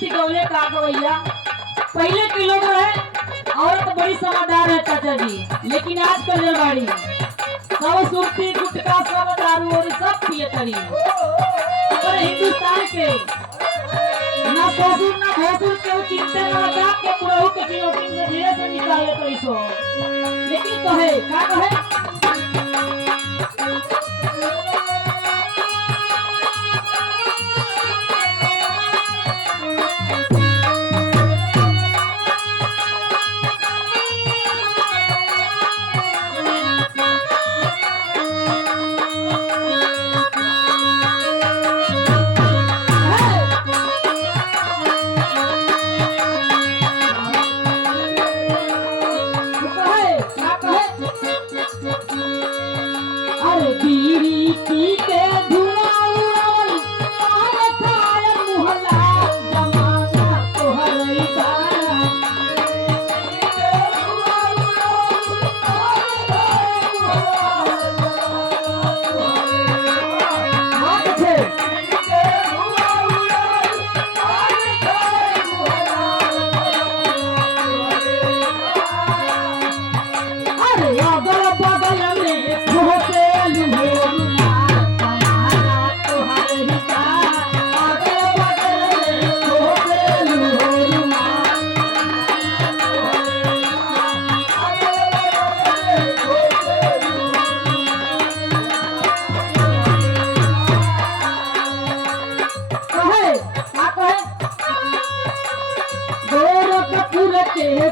सिखौले का भैया। पहले के लोग रहे औरत बड़ी समझदार है चाचा जी, लेकिन आजकल जलवाड़ी सब सुरती गुटखा सब दारू और सब पिए करी। पर हिंदुस्तान के ना ससुर ना भसुर के चिंता ना लगा के पुरहु के चिनौती से धीरे से निकाले तो इसो। लेकिन कहे का कहे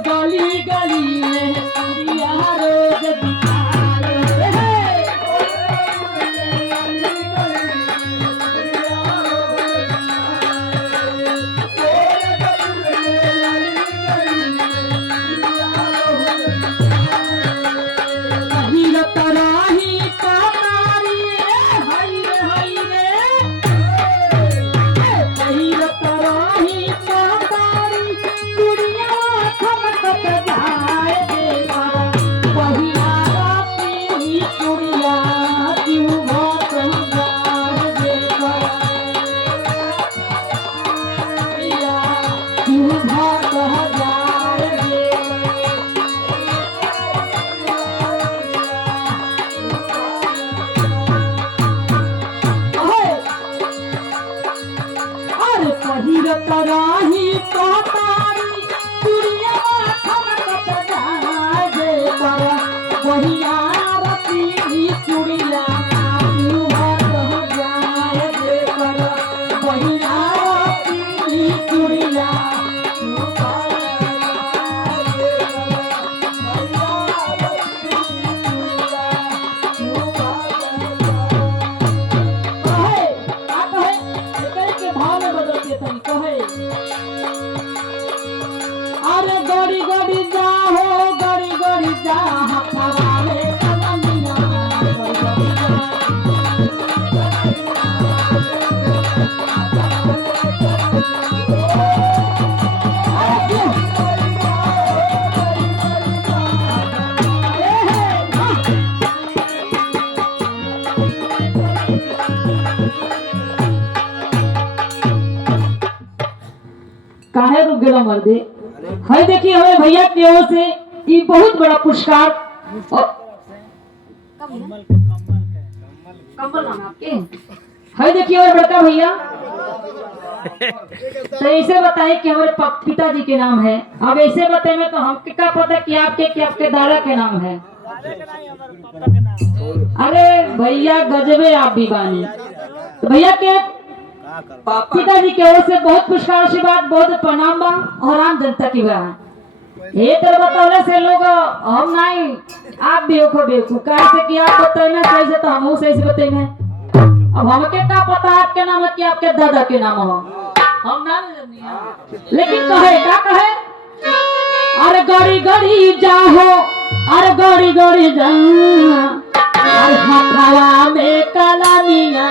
गली गली में रोज कराही कहतारी दुनिया खमकत जाए जे बड़ा बढ़िया रती चुड़िया कह जाए जे बड़ा बढ़िया रती चुड़िया अरे गड़ी गड़ी जा हो गड़ी गड़ी जा हमारे कलमिया गड़ी काहे रुक गेलो मर्दे। है देखिए हमें भैया की ओर से ये बहुत बड़ा पुरस्कार कम्बल नाम आपके है देखिए और बड़का भैया तो ऐसे बताए कि हमारे पिताजी के नाम है। अब ऐसे बताए तो हमके क्या पता कि आपके दादा के नाम है। अरे भैया गजबे आप भी बानी। तो भैया के पिताजी की ओर से बहुत पुरस्कार आशीर्वाद बहुत प्रणाम बा और आम जनता की बा। ये तो बताने से लोग हम नहीं आप भी हो बेवकूफ कैसे कि आप बताइए सही से तो हम सही से बताइए। अब हमके क्या पता आपके नाम है कि आपके दादा के नाम हो हम ना लेकिन कहे क्या कहे अरे गड़ी गड़ी जाओ अरे गड़ी गड़ी जा हवा में कलमिया